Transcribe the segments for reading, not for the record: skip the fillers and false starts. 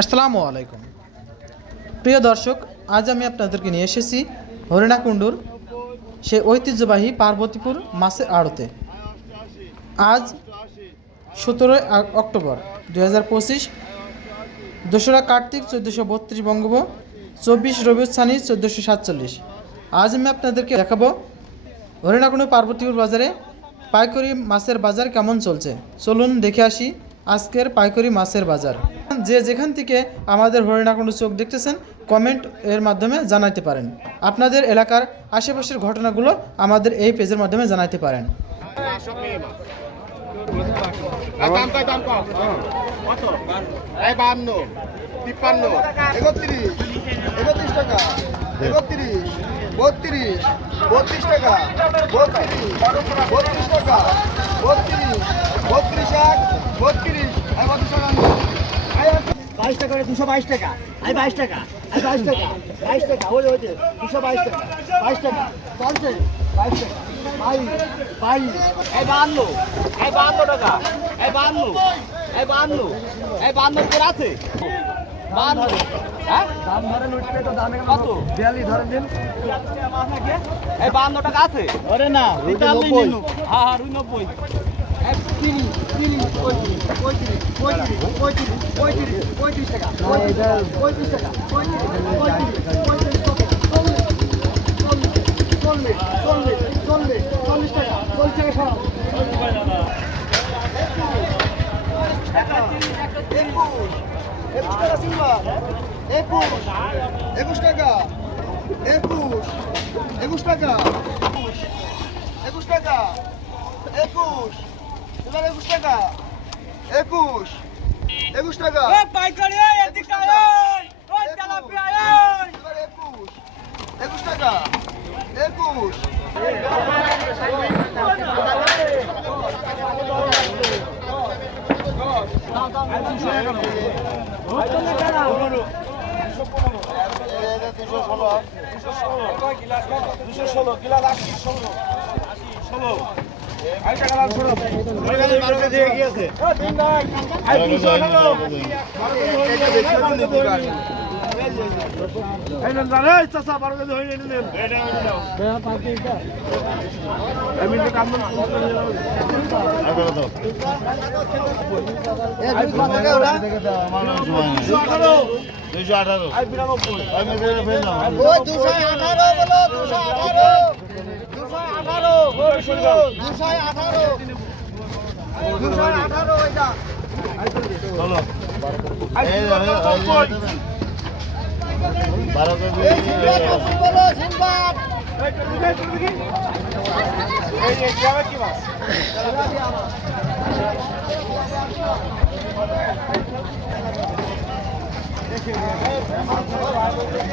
আসসালামু আলাইকুম প্রিয় দর্শক, আজ আমি আপনাদেরকে নিয়ে এসেছি হরিণাকুণ্ডুর সেই ঐতিহ্যবাহী পার্বতীপুর মাছের আড়তে। আজ 17 অক্টোবর 2025, 2রা কার্তিক 1432 বঙ্গব, 24 রবিউল ছানি 1447। আজ আমি আপনাদেরকে দেখাবো হরিণাকুণ্ডু পার্বতীপুর বাজারে পাইকারি মাছের বাজার কেমন চলছে। চলুন দেখে আসি আজকের পাইকারি মাছের বাজার। যে যেখান থেকে আমাদের হরিণাকুণ্ডু চোখ দেখতেছেন, কমেন্ট এর মাধ্যমে জানাতে পারেন। আপনাদের এলাকার আশেপাশের ঘটনাগুলো আমাদের এই পেজের মাধ্যমে জানাতে পারেন। বাইশ টাকা 222 টাকা, 22 টাকা, 22 টাকা, 22 টাকা, হয়েছে 222 টাকা, 22 টাকা চলছে, 22 টাকা, 22, 52, 52 টাকা, 52, 52 করে আছে 52, হ্যাঁ দাম ধরেন উঠতে তো দামে কত 42 ধরেন দিন, 52 টাকা আছে, আরে না 90, হ্যাঁ 90, 35 টাকা, 35 টাকা, 40 টাকা, 40 টাকা সব 21 টাকা সিলভার, 21 টাকা, 21 টাকা, 21 টাকা, 21 এবার 21 টাকা, 21 টাকা, ও পাইকারি এদিকে আয়, ও তেলাপিয়া আয়, এবার 21 টাকা, 21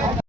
কি